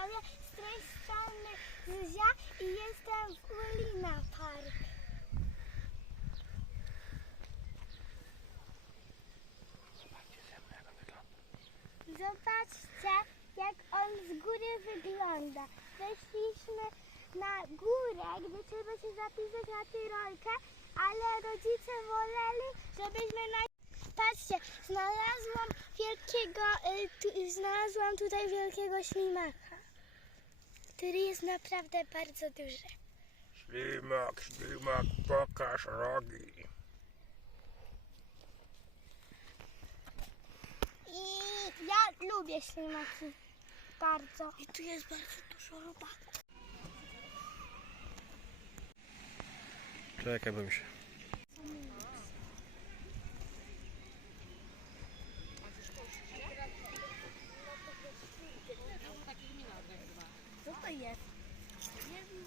widzowie, z tej strony Zuzia i jestem w Ulina Park. Zobaczcie, jak on z góry wygląda. Weszliśmy na górę, gdy trzeba się zapisać na tyrolkę, ale rodzice woleli, żebyśmy Patrzcie, znalazłam tutaj wielkiego ślimaka, który jest naprawdę bardzo duży. Ślimak, pokaż rogi. I ja lubię ślimaki bardzo. I tu jest bardzo dużo robaków. Czekaj, bym się. Co to jest? Nie wiem.